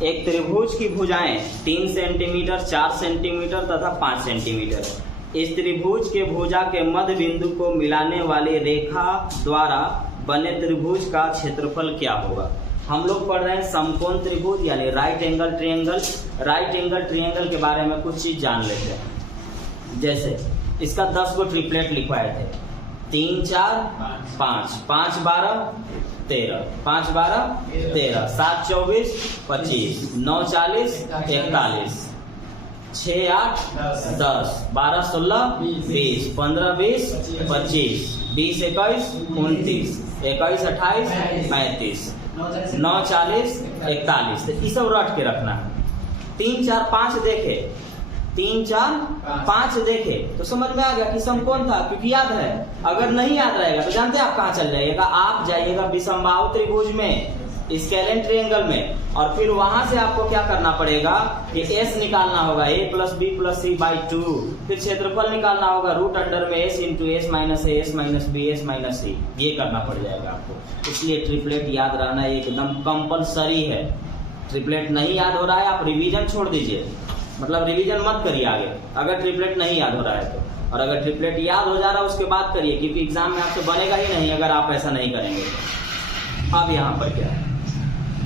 एक त्रिभुज की भुजाएं 3 सेंटीमीटर, 4 सेंटीमीटर तथा 5 सेंटीमीटर। इस त्रिभुज के भुजा के मध्य बिंदु को मिलाने वाली रेखा द्वारा बने त्रिभुज का क्षेत्रफल क्या होगा। हम लोग पढ़ रहे हैं समकोण त्रिभुज यानी right angle triangle. Right angle triangle के बारे में कुछ चीज जान लेते हैं। जैसे इसका 10 गो ट्रिपलेट लिखवाए थे, 3 4 5, 5 12 13, 5 12 13, 7 24 25, 9 40 41, 6 8 10, 12 16 20, 15 20 25, 20 21 29, 21 28 35, 9 40 41। तो ये सब रट के रखना है। 3 4 5 देखे, 3 4 5 देखे तो समझ में आ गया कि समकोण था, क्योंकि याद है। अगर नहीं याद रहेगा तो जानते हैं आप कहाँ चल जाइएगा, आप जाइएगा विषमबाहु त्रिभुज में, स्केलेन ट्रायंगल में, और फिर वहां से आपको क्या करना पड़ेगा कि एस निकालना होगा, a + b + c / 2। फिर क्षेत्रफल निकालना होगा √अंडर में s × s - a s - b s - c। ये करना पड़ जाएगा आपको। इसलिए ट्रिपलेट याद रहना एकदम कंपलसरी है। ट्रिपलेट नहीं याद हो रहा है आप रिवीजन छोड़ दीजिए, मतलब रिवीजन मत करिए आगे अगर ट्रिपलेट नहीं याद हो रहा है तो। और अगर ट्रिपलेट याद हो जा रहा है उसके बाद करिए, क्योंकि एग्जाम में आपसे बनेगा ही नहीं अगर आप ऐसा नहीं करेंगे। अब यहाँ पर क्या है,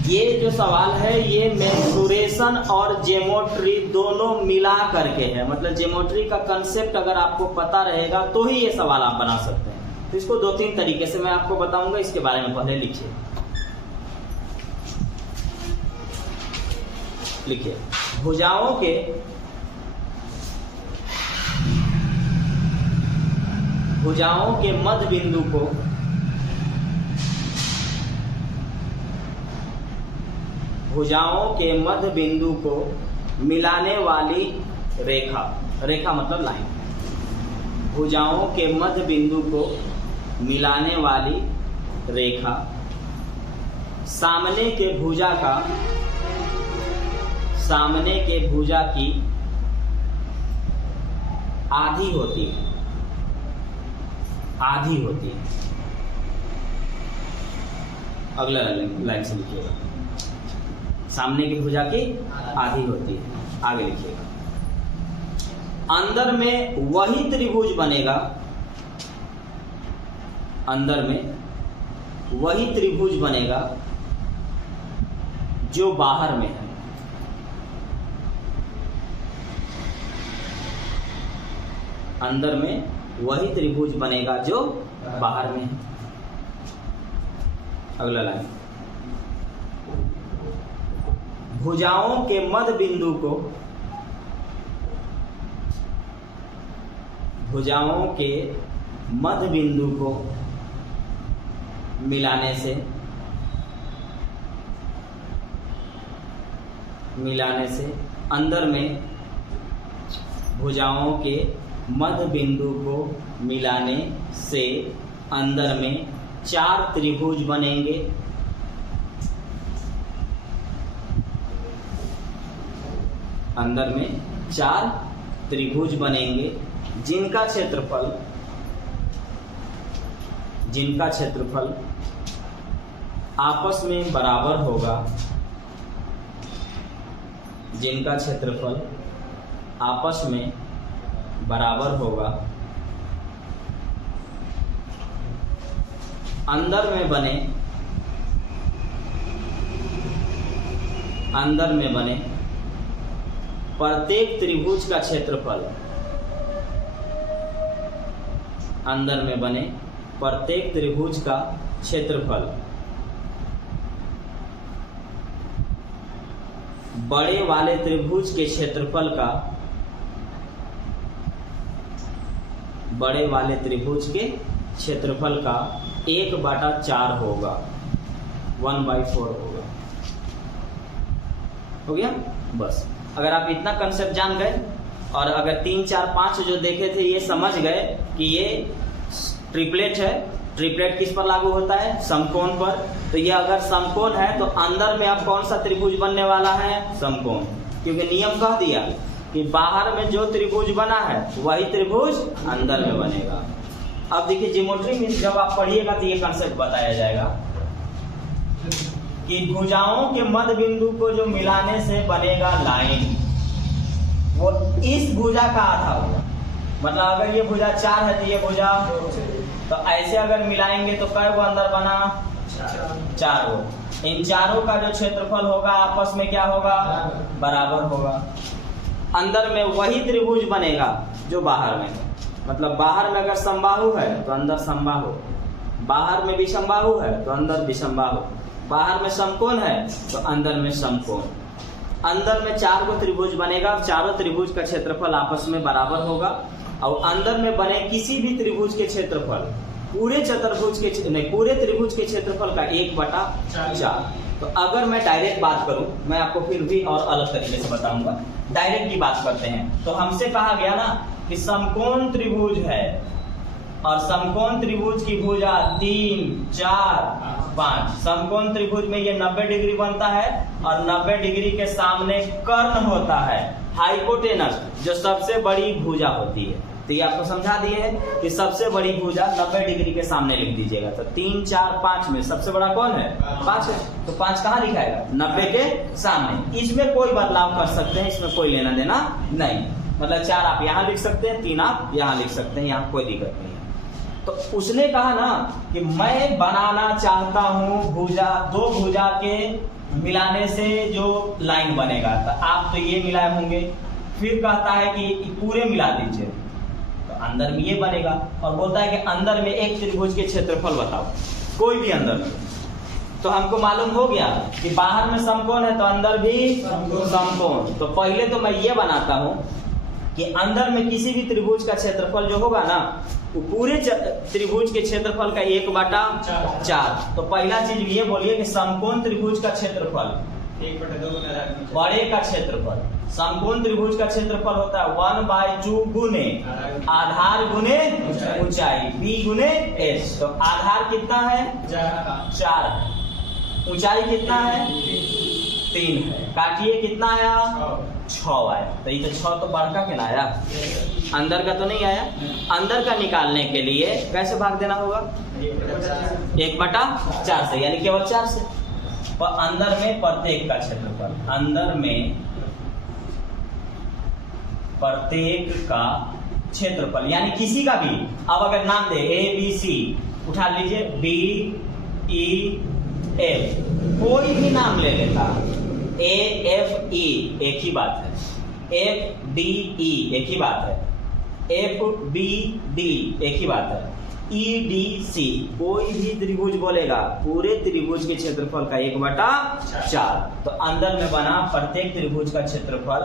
ये जो सवाल है ये मेंसुरेशन और ज्योमेट्री दोनों मिला करके है। मतलब ज्योमेट्री का कंसेप्ट अगर आपको पता रहेगा तो ही ये सवाल आप बना सकते हैं। तो इसको 2-3 तरीके से मैं आपको बताऊंगा, इसके बारे में पहले लिखिए। लिखिए, भुजाओं के मध्य बिंदु को मिलाने वाली रेखा, रेखा मतलब लाइन, भुजाओं के मध्य बिंदु को मिलाने वाली रेखा सामने के भुजा की आधी होती है। अगला लाइन से लिखिएगा, सामने की भुजा की आधी होती है। आगे लिखिएगा, अंदर में वही त्रिभुज बनेगा, अंदर में वही त्रिभुज बनेगा जो बाहर में है। अंदर में वही त्रिभुज बनेगा जो बाहर में है। अगला लाइन, भुजाओं के मध्य बिंदु को मिलाने से अंदर में भुजाओं के मध्य बिंदु को मिलाने से अंदर में 4 त्रिभुज बनेंगे। अंदर में 4 त्रिभुज बनेंगे जिनका क्षेत्रफल आपस में बराबर होगा। जिनका क्षेत्रफल आपस में बराबर होगा। अंदर में बने प्रत्येक त्रिभुज का क्षेत्रफल, अंदर में बने प्रत्येक त्रिभुज का क्षेत्रफल बड़े वाले त्रिभुज के क्षेत्रफल का, बड़े वाले त्रिभुज के क्षेत्रफल का 1/4 होगा, 1/4 होगा। हो गया बस। अगर आप इतना कंसेप्ट जान गए और अगर 3 4 5 जो देखे थे ये समझ गए कि ये ट्रिपलेट है, ट्रिपलेट किस पर लागू होता है, समकोण पर। तो ये अगर समकोण है तो अंदर में अब कौन सा त्रिभुज बनने वाला है, समकोण, क्योंकि नियम कह दिया कि बाहर में जो त्रिभुज बना है वही त्रिभुज अंदर में बनेगा। अब देखिए ज्योमेट्री में जब आप पढ़िएगा तो ये कंसेप्ट बताया जाएगा कि भुजाओं के मध्य बिंदु को जो मिलाने से बनेगा लाइन, वो इस भुजा का आधा होगा। मतलब अगर ये भुजा 4 है तो ये भुजा, तो ऐसे अगर मिलाएंगे तो कै गो अंदर बना, 4 गो। इन चारों का जो क्षेत्रफल होगा आपस में क्या होगा, बराबर होगा। अंदर में वही त्रिभुज बनेगा जो बाहर में है। मतलब बाहर में अगर समबाहु है तो अंदर समबाहु, बाहर में विषमबाहु है तो अंदर विषमबाहु, बाहर में समकोण है तो अंदर में समकोण। अंदर में 4 गो त्रिभुज बनेगा, चारों त्रिभुज का क्षेत्रफल आपस में बराबर होगा। और अंदर में बने किसी भी त्रिभुज के क्षेत्रफल पूरे चतुर्भुज के नहीं, पूरे त्रिभुज के क्षेत्रफल का 1/4। तो अगर मैं डायरेक्ट बात करूं, मैं आपको फिर भी और अलग तरीके से बताऊंगा। डायरेक्ट की बात करते हैं तो हमसे कहा गया ना कि समकोण त्रिभुज है और समकोण त्रिभुज की भुजा 3, 4, 5। समकोण त्रिभुज में ये 90 डिग्री बनता है और 90 डिग्री के सामने कर्ण होता है, हाइपोटेनस, जो सबसे बड़ी भुजा होती है। तो ये आपको समझा दिए हैं कि सबसे बड़ी भुजा 90 डिग्री के सामने लिख दीजिएगा। तो 3, 4, 5 में सबसे बड़ा कौन है, 5 है। तो 5 कहाँ लिखाएगा, 90 के सामने। इसमें कोई बदलाव कर सकते हैं, इसमें कोई लेना देना नहीं। मतलब 4 आप यहाँ लिख सकते हैं, 3 आप यहाँ लिख सकते हैं, यहाँ कोई दिक्कत नहीं है। तो उसने कहा ना कि मैं बनाना चाहता हूँ भुजा, 2 भुजा के मिलाने से जो लाइन बनेगा। तो आप तो ये मिलाए होंगे, फिर कहता है कि पूरे मिला दीजिए, तो अंदर में ये बनेगा। और बोलता है कि अंदर में एक त्रिभुज के क्षेत्रफल बताओ, कोई भी अंदर में। तो हमको मालूम हो गया कि बाहर में समकोण है तो अंदर भी समकोण। तो पहले तो मैं ये बनाता हूँ कि अंदर में किसी भी त्रिभुज का क्षेत्रफल जो होगा ना, वो पूरे त्रिभुज के क्षेत्रफल का 1/4। तो पहला चीज ये बोलिए कि समकोण त्रिभुज का क्षेत्रफल 1/2 बड़े का क्षेत्रफल। समकोण त्रिभुज का क्षेत्रफल होता है 1/2 गुने आधार गुने ऊंचाई, b गुने s। तो आधार कितना है, 4 है। ऊंचाई कितना है, 3 है। काटिए कितना आया, 6 आया। तो ये तो 6 तो बड़का के ना आया, अंदर का तो नहीं आया। अंदर का निकालने के लिए कैसे भाग देना होगा, 1/4 से, यानी केवल 4 से। पर अंदर में प्रत्येक का क्षेत्रफल, अंदर में प्रत्येक का क्षेत्रफल यानी किसी का भी। अब अगर नाम दे A-B-C, उठा लीजिए B-E-F, कोई भी नाम ले लेता, A-F-E एक ही बात है, F-D-E एक ही बात है, F-B-D एक ही बात है, E-D-C कोई भी त्रिभुज बोलेगा, पूरे त्रिभुज के क्षेत्रफल का 1/4। तो अंदर में बना प्रत्येक त्रिभुज का क्षेत्रफल,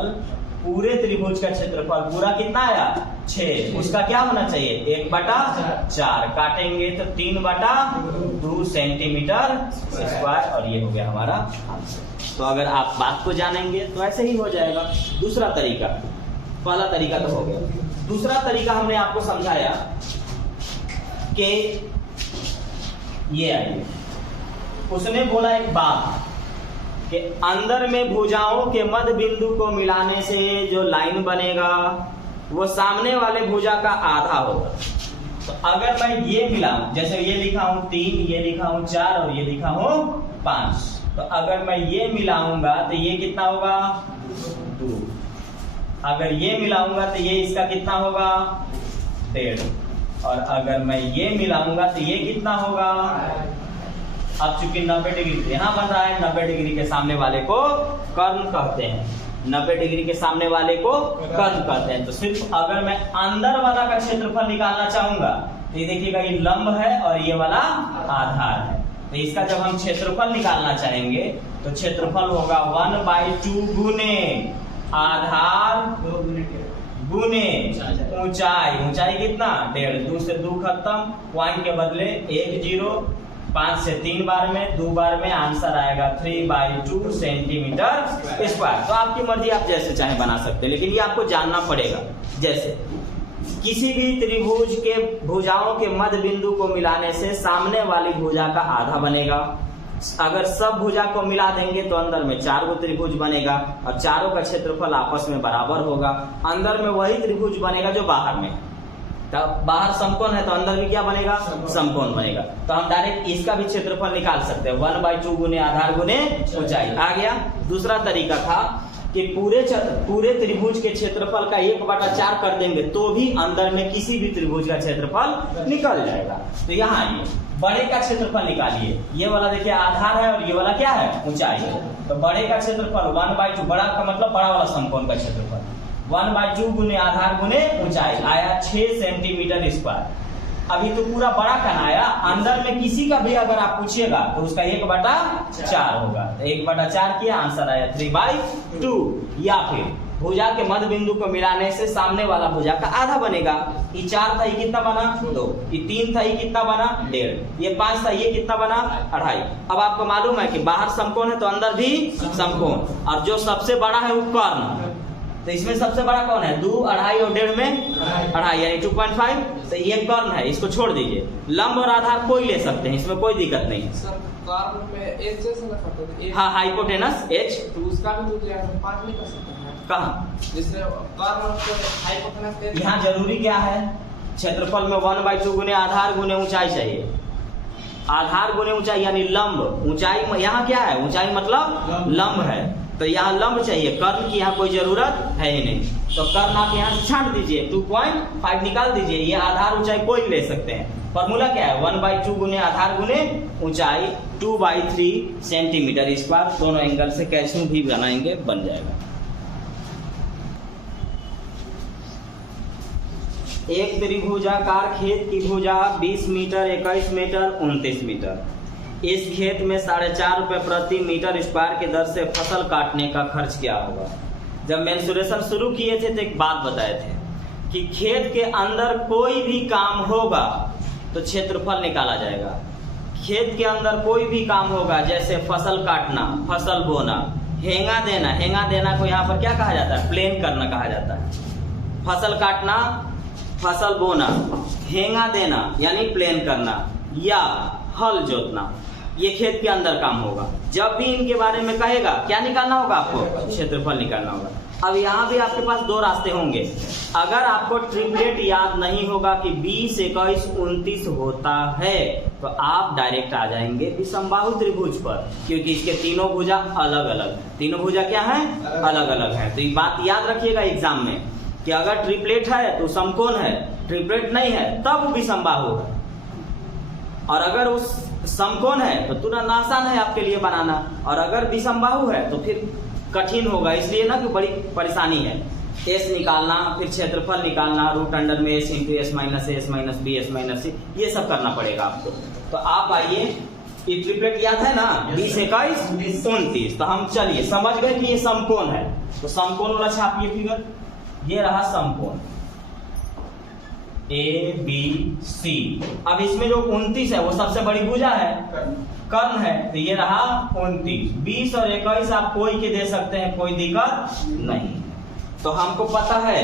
पूरे त्रिभुज का क्षेत्रफल पूरा कितना आया, 6। उसका क्या होना चाहिए, 1/4। काटेंगे तो 3/2 सेंटीमीटर स्क्वायर, और ये हो गया हमारा आंसर। तो अगर आप बात को जानेंगे तो ऐसे ही हो जाएगा। दूसरा तरीका, पहला तरीका तो हो गया। दूसरा तरीका हमने आपको समझाया कि ये आइए, उसने बोला एक बात कि अंदर में भुजाओं के मध्य बिंदु को मिलाने से जो लाइन बनेगा वो सामने वाले भुजा का आधा होगा। तो अगर मैं ये मिलाऊं, जैसे ये लिखा हूं 3, ये लिखा हूं 4 और ये लिखा हूं 5, तो अगर मैं ये मिलाऊंगा तो ये कितना होगा, 2। अगर ये मिलाऊंगा तो ये इसका कितना होगा, 1.5। और अगर मैं ये मिलाऊंगा तो ये कितना होगा। अब चूंकि 90 डिग्री यहाँ बन रहा है, 90 डिग्री के सामने वाले को कर्ण कहते हैं, 90 डिग्री के सामने वाले को कर्ण कहते हैं। तो सिर्फ अगर मैं अंदर वाला का क्षेत्रफल निकालना चाहूंगा तो ये देखिएगा, ये लंब है और ये वाला आधार है। तो इसका जब हम क्षेत्रफल निकालना चाहेंगे तो क्षेत्रफल होगा 1/2 गुने आधार गुने ऊंचाई। ऊंचाई कितना, 1.5। 2 से 2 खत्म, पॉइंट के बदले 1 0, 5 से 3 बार में, 2 बार में आंसर आएगा 3/2 सेंटीमीटर स्क्वायर। तो आपकी मर्जी, आप जैसे चाहे बना सकते हैं, लेकिन ये आपको जानना पड़ेगा। जैसे किसी भी त्रिभुज के भुजाओं के मध्य बिंदु को मिलाने से सामने वाली भुजा का आधा बनेगा। अगर सब भुजा को मिला देंगे तो अंदर में 4 गो त्रिभुज बनेगा और चारों का क्षेत्रफल आपस में बराबर होगा। अंदर में वही त्रिभुज बनेगा जो बाहर में। तो बाहर समकोण है तो अंदर भी क्या बनेगा, समकोण बनेगा। तो हम डायरेक्ट इसका भी क्षेत्रफल निकाल सकते हैं, 1/2 गुने आधार गुने ऊंचाई। आ गया। दूसरा तरीका था कि पूरे त्रिभुज के क्षेत्रफल का 1/4 कर देंगे तो भी अंदर में किसी भी त्रिभुज का क्षेत्रफल निकल जाएगा। तो यहाँ आइए, बड़े का क्षेत्रफल निकालिए। ये वाला देखिए आधार है और ये वाला क्या है, ऊंचाई है। तो बड़े का क्षेत्रफल 1/2, बड़ा का मतलब बड़ा वाला समकोण का क्षेत्रफल 1/2 गुने आधार गुने ऊंचाई आया 6 सेंटीमीटर स्क्वायर। अभी तो पूरा बड़ा का ना आया, अंदर में किसी का भी अगर आप पूछिएगा तो उसका 1/4 होगा। तो 1/4 किया, आंसर आया 3/2। या फिर भुजा के मध्य बिंदु को मिलाने से सामने वाला भुजा का आधा बनेगा। ये 4 था, ये कितना बना 2, ये 3 था, ये कितना बना 1.5, ये 5 था, ये कितना बना 2.5। अब आपको मालूम है कि बाहर समकोण है तो अंदर भी समकोण, और जो सबसे बड़ा है वो कर्ण। तो इसमें सबसे बड़ा कौन है, 2, 2.5 और 1.5 में 2.5 यानी 2.5। तो ये कर्ण है, इसको छोड़ दीजिए। लंब और आधार कोई ले सकते हैं, इसमें कोई दिक्कत नहीं है। कर्ण में h जैसा लिखा था, हाँ, हाइपोटेनस h, तो उसका भी तो 5 नहीं कर सकते हैं। कहाँ, जिससे कर्ण को हाइपोटेनस यहाँ जरूरी क्या है, क्षेत्रफल में 1/2 गुने आधार गुने ऊंचाई चाहिए। आधार गुने ऊंचाई यानी लंब, ऊंचाई यहाँ क्या है, ऊंचाई मतलब लंब है, तो यहाँ लंब चाहिए, कर्ण की यहाँ कोई जरूरत है ही नहीं। तो कर्ण आप यहाँ से छांट दीजिए, 2.5 निकाल दीजिए। ये आधार ऊंचाई कोई ले सकते हैं। फॉर्मूला क्या है, 1/2 गुने आधार गुने ऊंचाई 2/3 सेंटीमीटर स्क्वायर। दोनों एंगल से कैसे भी बनाएंगे बन जाएगा। एक त्रिभुजाकार खेत की भुजा 20 मीटर, 21 मीटर, 29 मीटर। इस खेत में 4.5 रुपए प्रति मीटर स्क्वायर की दर से फसल काटने का खर्च क्या होगा। जब मेंसुरेशन शुरू किए थे तो एक बात बताए थे कि खेत के अंदर कोई भी काम होगा तो क्षेत्रफल निकाला जाएगा। खेत के अंदर कोई भी काम होगा, जैसे फसल काटना, फसल बोना, हेंगा देना, हेंगा देना को यहाँ पर क्या कहा जाता है, प्लेन करना कहा जाता है। फसल काटना, फसल बोना, हेंगा देना यानी प्लेन करना, या हल जोतना, ये खेत के अंदर काम होगा। जब भी इनके बारे में कहेगा क्या निकालना होगा, आपको क्षेत्रफल निकालना होगा। अब यहाँ भी आपके पास 2 रास्ते होंगे। अगर आपको ट्रिपलेट याद नहीं होगा कि 20, 21, 29 होता है तो आप डायरेक्ट आ जाएंगे विषमबाहु त्रिभुज पर, क्योंकि इसके तीनों भुजा अलग अलग, तीनों भुजा क्या है, अलग अलग है। तो ये बात याद रखिएगा एग्जाम में कि अगर ट्रिपलेट है तो समकोण है, ट्रिपलेट नहीं है तब विषमबाहु है, और अगर उस समकोण है तो तुरंत आसान है आपके लिए बनाना, और अगर विषमबाहु है तो फिर कठिन होगा। इसलिए ना कि बड़ी परेशानी है, एस निकालना, फिर क्षेत्रफल निकालना, रूट अंडर में s into s minus a, s minus b, s minus c, ये सब करना पड़ेगा आपको। तो आप आइए, ये ट्रिपलेट याद है ना, 20, 21, 29। तो हम चलिए समझ गए कि ये समकोण है, तो समकोण वाला छापिए फिगर। ये रहा समकोण ABC। अब इसमें जो 29 है वो सबसे बड़ी भुजा है, कर्ण है, तो ये रहा 29। 20 और 21 आप कोई के दे सकते हैं, कोई दिक्कत नहीं। तो हमको पता है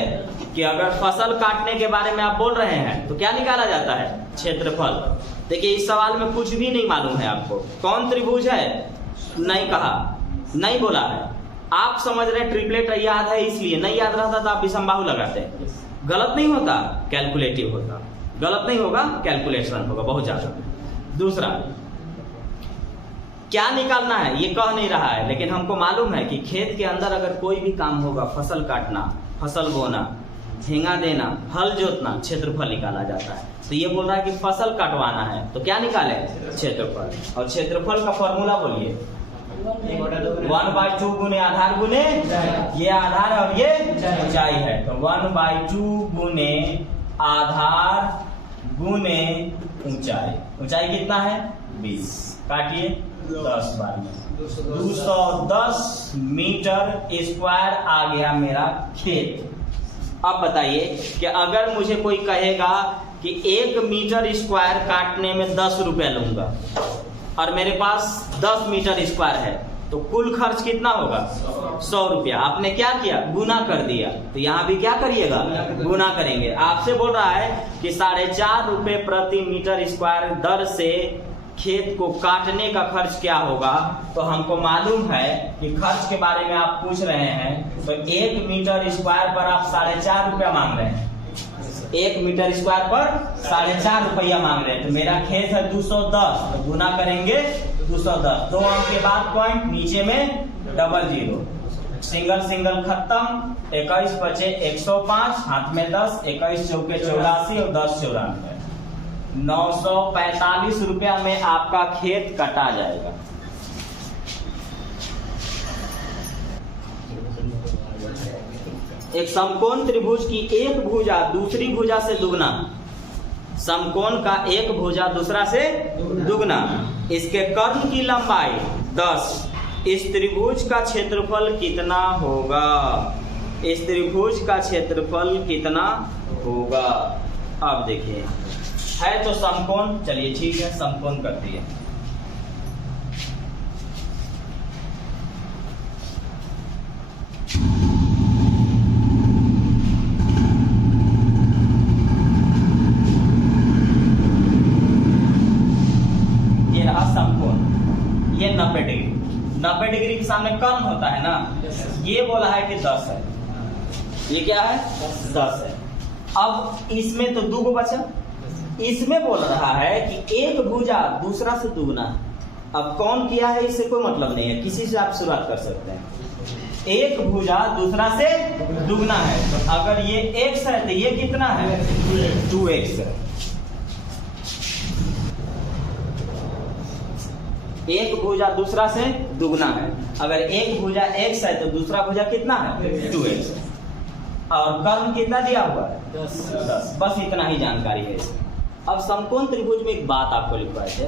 कि अगर फसल काटने के बारे में आप बोल रहे हैं तो क्या निकाला जाता है, क्षेत्रफल। देखिए इस सवाल में कुछ भी नहीं मालूम है आपको, कौन त्रिभुज है नहीं कहा, नहीं बोला है। आप समझ रहे ट्रिपलेट याद है इसलिए, नहीं याद रहता तो आप विषमबाहु लगाते हैं। गलत नहीं होता, कैलकुलेटिव होता, गलत नहीं होगा, कैलकुलेशन होगा बहुत ज्यादा। दूसरा क्या निकालना है ये कह नहीं रहा है, लेकिन हमको मालूम है कि खेत के अंदर अगर कोई भी काम होगा, फसल काटना, फसल बोना, हेंगा देना, हल जोतना, क्षेत्रफल निकाला जाता है। तो ये बोल रहा है कि फसल कटवाना है तो क्या निकाले, क्षेत्रफल। और क्षेत्रफल का फॉर्मूला बोलिए, 1/2 गुने आधार गुने, ये आधार है और ये ऊंचाई है, तो 1/2 गुने आधार गुने ऊंचाई। ऊंचाई कितना है 20, काटिए 10 बार में 210 मीटर स्क्वायर आ गया मेरा खेत। अब बताइए कि अगर मुझे कोई कहेगा कि 1 मीटर स्क्वायर काटने में 10 रुपया लूंगा और मेरे पास 10 मीटर स्क्वायर है तो कुल खर्च कितना होगा 100 रुपया। आपने क्या किया, गुना कर दिया, तो यहाँ भी क्या करिएगा, गुना करेंगे। आपसे बोल रहा है कि 4.5 रुपए प्रति मीटर स्क्वायर दर से खेत को काटने का खर्च क्या होगा। तो हमको मालूम है कि खर्च के बारे में आप पूछ रहे हैं, तो 1 मीटर स्क्वायर पर आप 4.5 रुपया मांग रहे हैं। 1 मीटर स्क्वायर पर 4.5 रुपया मांग रहे हैं। तो मेरा खेत है 210, तो गुना करेंगे 210, 2 अंक के बाद पॉइंट, नीचे में डबल जीरो, सिंगल सिंगल खत्म, 21 बचे 105, हाथ में 10, 21 चौके 84 और 10 94, 945 रुपया में आपका खेत कटा जाएगा। एक समकोण त्रिभुज की एक भुजा दूसरी भुजा से दुगना, समकोण का एक भुजा दूसरा से दुगना, इसके कर्ण की लंबाई 10, इस त्रिभुज का क्षेत्रफल कितना होगा? इस त्रिभुज का क्षेत्रफल कितना होगा? अब देखिए, है तो समकोण, चलिए ठीक है, समकोण कर दिए। ये रहा समकोण, ये 90 डिग्री, 90 डिग्री के सामने कर्ण होता है ना, ये बोला है कि 10 है, ये क्या है 10 है। अब इसमें तो 2 बचा, इसमें बोल रहा है कि एक भुजा दूसरा से दुगना। अब कौन किया है इससे कोई मतलब नहीं है, किसी से आप शुरुआत कर सकते हैं। एक भुजा दूसरा से दुगना है, तो अगर ये x है तो ये कितना है 2x है। एक भुजा दूसरा से दुगना है, अगर एक भुजा x है तो दूसरा भुजा कितना है 2x है। और कर्ण कितना दिया हुआ है 10, बस इतना ही जानकारी है इसमें। अब समकोण त्रिभुज में एक बात आपको लिखवाए थे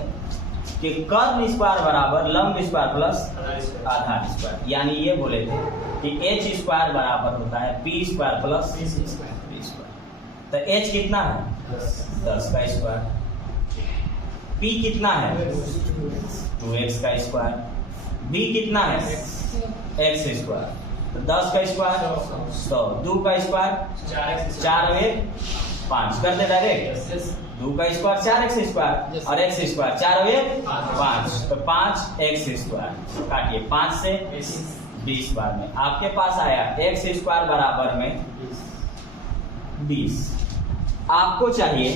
कि कर्ण स्क्वायर बराबर लंब स्क्वायर प्लस आधार स्क्वायर, यानी ये बोले थे कि h स्क्वायर बराबर होता है p square plus b square. तो h कितना है 10 का स्क्वायर, p कितना है 2x का स्क्वायर, b कितना है x स्क्वायर, तो 10 का स्क्वायर 100, 2 का स्क्वायर 4 और 1 5, कर दे डायरेक्ट, 2 का स्क्वायर 4x स्क्वायर और x स्क्वायर 4 और 1 5, तो 5x स्क्वायर काटिए, 5 से 20 बार में आपके पास आया x स्क्वायर बराबर में 20। आपको चाहिए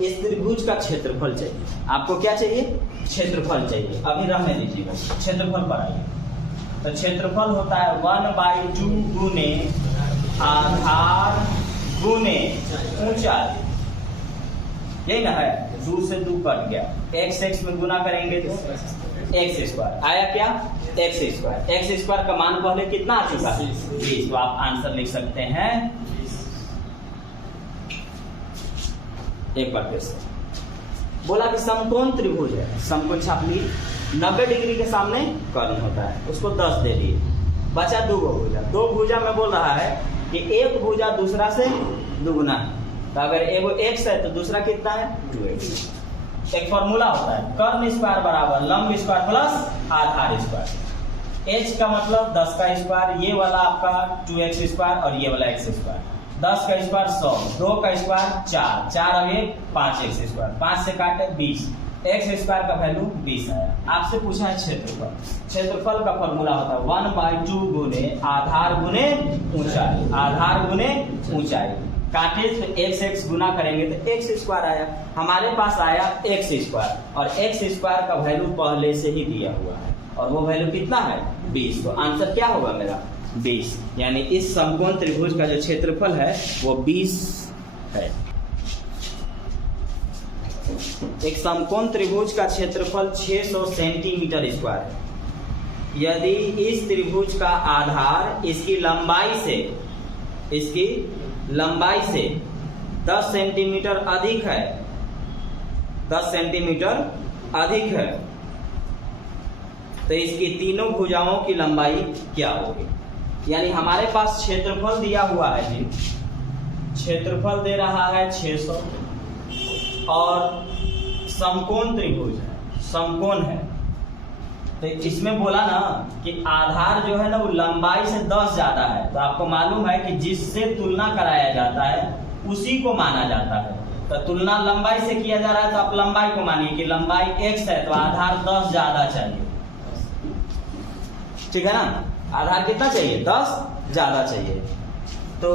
इस त्रिभुज का क्षेत्रफल चाहिए। आपको क्या चाहिए क्षेत्रफल चाहिए, अभी रहने दीजिएगा, क्षेत्रफल पर आइए। तो क्षेत्रफल होता है 1/2 गुने आधार गुने ऊंचाई, यही ना है, 2 से 2 कट गया, x में गुना करेंगे तो x स्क्वायर आया, क्या x स्क्वायर का मान पहले कितना आ चुका है 20, तो आप आंसर लिख सकते हैं। एक बार फिर से बोला कि समकोण त्रिभुज है, समकोण छाप ली, 90 डिग्री के सामने कर्ण होता है, उसको 10 दे दिए, बचा 2 भुजा। 2 भुजा में बोल रहा है कि एक भुजा दूसरा से दुगुना है, तो अगर एगो x है तो दूसरा कितना है 2x। एक फॉर्मूला होता है कर्ण स्क्वायर बराबर लंब स्क्वायर प्लस आधार स्क्वायर। h का मतलब 10 का स्क्वायर, ये वाला आपका 2x स्क्वायर और ये वाला x स्क्वायर, 10 का स्क्वायर 100, 2 का स्क्वायर 4, 4 और 1 5x स्क्वायर, 5 से काटे 20, x स्क्वायर का वैल्यू 20 आया। आपसे पूछा है क्षेत्रफल, क्षेत्रफल का फॉर्मूला होता है 1/2 गुने आधार गुने ऊंचाई, आधार गुने ऊंचाई, काटे तो x गुना करेंगे तो x स्क्वायर आया, हमारे पास आया x स्क्वायर, और x स्क्वायर का वैल्यू पहले से ही दिया हुआ है और वो वैल्यू कितना है 20, तो आंसर क्या होगा मेरा 20, यानी इस समकोण त्रिभुज का जो क्षेत्रफल है वो 20 है। एक समकोण त्रिभुज का क्षेत्रफल 600 सेंटीमीटर स्क्वायर है। यदि इस त्रिभुज का आधार इसकी लंबाई से 10 सेंटीमीटर अधिक है, 10 सेंटीमीटर अधिक है, तो इसकी तीनों भुजाओं की लंबाई क्या होगी? यानी हमारे पास क्षेत्रफल दिया हुआ है जी, क्षेत्रफल दे रहा है 600 और समकोण त्रिभुज है, समकोण है, तो इसमें बोला ना कि आधार जो है ना वो लंबाई से 10 ज्यादा है, तो आपको मालूम है कि जिससे तुलना कराया जाता है उसी को माना जाता है। तो तुलना लंबाई से किया जा रहा है तो आप लंबाई को मानिए कि लंबाई x है तो आधार 10 ज्यादा चाहिए, ठीक है ना, आधार कितना चाहिए 10 ज्यादा चाहिए। तो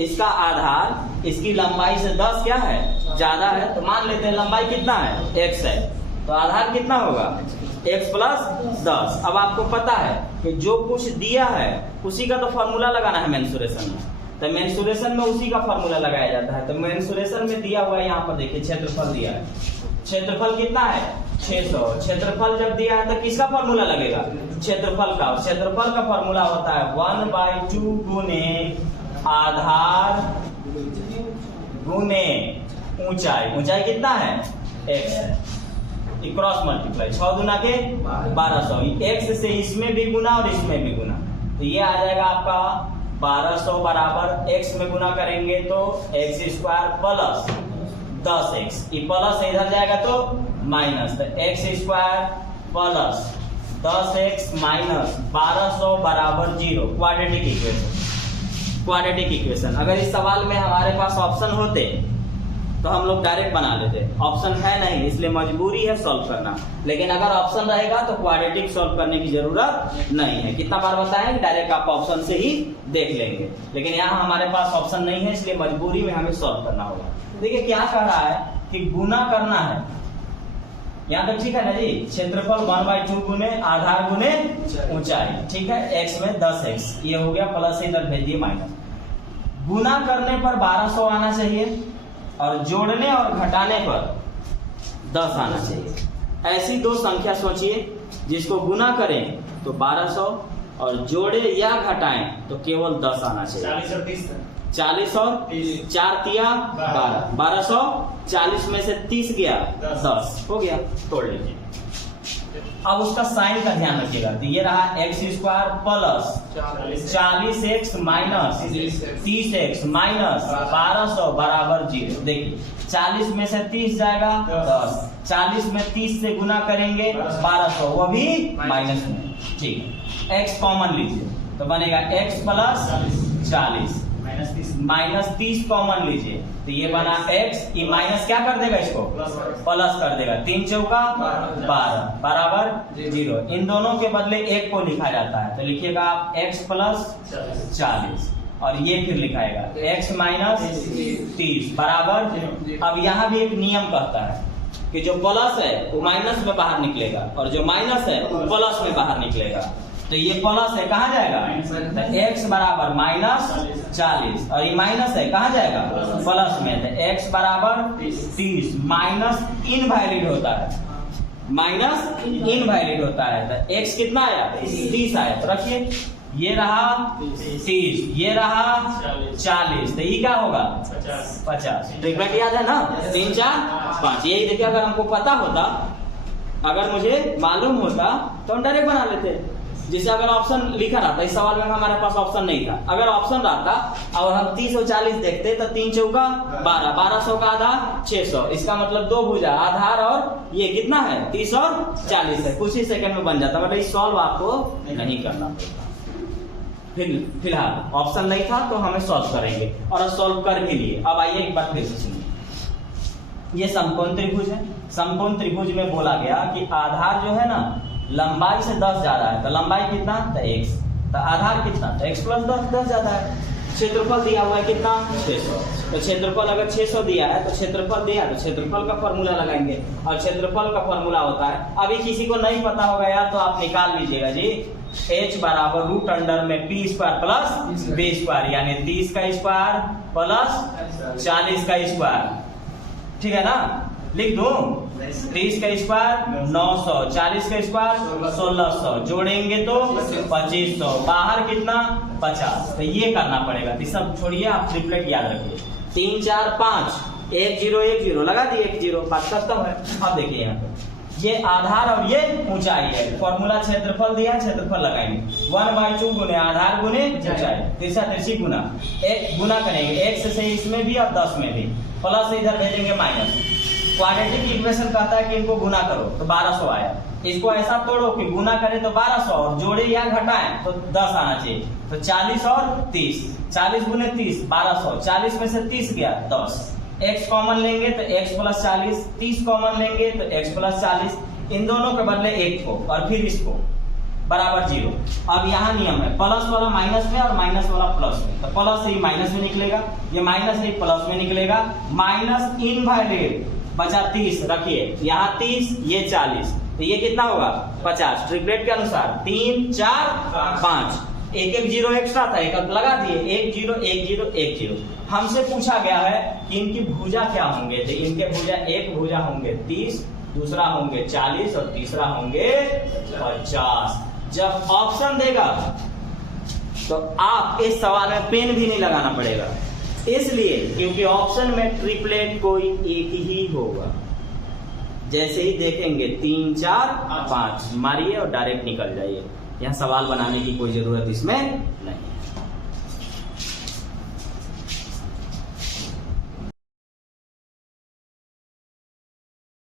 इसका आधार इसकी लंबाई से 10 क्या है ज्यादा है, तो मान लेते हैं लंबाई कितना है x है, तो आधार कितना होगा x प्लस 10। अब आपको पता है कि जो कुछ दिया है उसी का तो फॉर्मूला लगाना है मेंसुरेशन में, तो मेंसुरेशन में उसी का फॉर्मूला लगाया जाता है। तो मेंसुरेशन में दिया हुआ है, यहाँ पर देखिए क्षेत्रफल दिया है, क्षेत्रफल कितना है 600। क्षेत्रफल जब दिया है तो किसका फॉर्मूला लगेगा क्षेत्रफल का, क्षेत्रफल का फॉर्मूला होता है 1/2 गुने आधार गुने ऊंचाई, ऊंचाई कितना है x है, क्रॉस मल्टीप्लाई 6 दूना के 1200, x से इसमें भी गुना और इसमें भी गुना, तो ये आ जाएगा आपका 1200 बराबर x में गुना करेंगे तो x स्क्वायर प्लस 10x, ये प्लस इधर जाएगा तो माइनस, तो x square plus 10x minus 1200 बराबर 0। Quadratic equation, quadratic equation. अगर इस सवाल में हमारे पास ऑप्शन होते तो हम लोग डायरेक्ट बना लेते, ऑप्शन है नहीं इसलिए मजबूरी है सॉल्व करना, लेकिन अगर ऑप्शन रहेगा तो क्वाड्रेटिक सॉल्व करने की जरूरत नहीं है। कितना बार बताएं, डायरेक्ट आप ऑप्शन से ही देख लेंगे, लेकिन यहाँ हमारे पास ऑप्शन नहीं है इसलिए मजबूरी में हमें सॉल्व करना होगा। देखिए क्या कह रहा है कि गुना करना है, यहाँ तक ठीक है ना जी, क्षेत्रफल 1/2 गुने आधार गुने ऊंचाई, ठीक है, x में 10x, ये हो गया प्लस, इधर भेज दिए माइनस। गुना करने पर 1200 आना चाहिए और जोड़ने और घटाने पर 10 आना चाहिए। ऐसी दो संख्या सोचिए जिसको गुना करें तो 1200 और जोड़े या घटाएं तो केवल 10 आना चाहिए। 40 और 4 तिया 12, 1240 में से 30 गया 10 हो गया, तोड़ लीजिए। अब उसका साइन का ध्यान रखिएगा, तो ये रहा x square plus 40x minus 30x minus 1200 बराबर 0। देखिए 40 में से 30 जाएगा 10, 40 में 30 से गुना करेंगे 1200, वो भी माइनस में, ठीक है। x कॉमन लीजिए तो बनेगा x प्लस 40 माइनस 30 कॉमन लीजिए तो ये बना x, ये माइनस क्या कर देगा इसको प्लस कर देगा, 3 चौका 12 बराबर 0। इन दोनों के बदले एक को लिखा जाता है तो लिखिएगा आप x प्लस 40 और ये फिर लिखाएगा x माइनस 30 बराबर। अब यहाँ भी एक नियम कहता है कि जो प्लस है वो माइनस में बाहर निकलेगा और जो माइनस है वो प्लस में बाहर निकलेगा, तो ये प्लस है कहाँ जाएगा, तो x बराबर माइनस 40 और ये माइनस है कहाँ जाएगा प्लस में, तो x बराबर 30 माइनस इनवैलिड होता है, माइनस इनवैलिड होता है, तो x कितना आया 30 आया, तो रखिए ये रहा 30 ये रहा 40, तो ये क्या होगा 50। तो एक याद है ना 3 4 5, यही देखिए अगर हमको पता होता, अगर मुझे मालूम होता तो हम डायरेक्ट बना लेते। जैसे अगर ऑप्शन लिखा रहता, इस सवाल में हमारे पास ऑप्शन नहीं था, अगर ऑप्शन रहता और हम 30 और 40 देखते तो 3 चौका 12, 1200 का आधार 600, इसका मतलब दो भुजा आधार और ये कितना है 30 और 40 है, कुछ ही सेकंड में बन जाता, मतलब इस सॉल्व आपको नहीं करना पड़ता। फिलहाल ऑप्शन नहीं था तो हमें सॉल्व करेंगे और सॉल्व कर भी लिए। अब आइए एक बार फिर से सुनिए, ये समकोण त्रिभुज है, समकोण त्रिभुज में बोला गया कि आधार जो है ना लंबाई से 10 ज्यादा है, तो लंबाई कितना तो x, तो आधार कितना तो x प्लस 10 ज्यादा है। क्षेत्रफल दिया हुआ है कितना 600, तो क्षेत्रफल अगर 600 दिया है तो क्षेत्रफल दिया तो क्षेत्रफल का फॉर्मूला लगाएंगे और क्षेत्रफल का फॉर्मूला होता है, अभी किसी को नहीं पता होगा यार तो आप निकाल लीजिएगा जी, h बराबर रूट अंडर में p square plus b square, यानी 30 का स्क्वायर प्लस 40 का स्क्वायर, ठीक है ना, लिख दूं 30 का स्क्वायर 900, 40 का स्क्वायर 1600, जोड़ेंगे तो 2500, बाहर कितना 50, तो ये करना पड़ेगा। तो सब छोड़िए, आप ट्रिपलेट याद रखिए, 3 4 5 1 0 1 0 लगा दिए, 1 0 5 खत्म है। अब देखिए यहाँ पे ये आधार और ये ऊंचाई है, फॉर्मूला क्षेत्रफल दिया, क्षेत्रफल लगाएंगे 1/2 गुने आधार गुने ऊंचाई, तिरछा तिरछी गुना, एक गुना करेंगे x से इसमें भी और 10 में भी, प्लस इधर भेजेंगे माइनस। क्वाड्रेटिक इक्वेशन कहता है कि इनको गुना करो तो 1200 आया, इसको ऐसा तोड़ो कि गुना करें तो 1200 और जोड़े या घटाएं तो 10 आना चाहिए, तो 40 और 30, 40 गुने 30 1200, 40 में से 30 गया 10, x कॉमन लेंगे तो x प्लस 40, 30 कॉमन लेंगे तो x प्लस 40, इन दोनों के बदले एक को और फिर इसको, बराबर 0। अब यहाँ नियम है, प्लस वाला माइनस में और माइनस वाला प्लस में, तो प्लस ही माइनस में निकलेगा, ये माइनस ही प्लस में निकलेगा, माइनस इनवैलिड बचा 30, रखिए यहाँ 30 ये 40, तो ये कितना होगा 50। ट्रिपलेट के अनुसार 3 4 5, एक एक जीरो एक्स्ट्रा था, एक लगा दिए, 1 0 1 0 1 0। हमसे पूछा गया है कि इनकी भुजा क्या होंगे, तो इनके भुजा, एक भुजा होंगे 30, दूसरा होंगे 40 और तीसरा होंगे 50। जब ऑप्शन देगा तो आप इस सवाल में पेन भी नहीं लगाना पड़ेगा, इसलिए क्योंकि ऑप्शन में ट्रिपलेट कोई एक ही होगा। जैसे ही देखेंगे 3 4 5 मारिए और डायरेक्ट निकल जाइए, यहाँ सवाल बनाने की कोई जरूरत इसमें नहीं।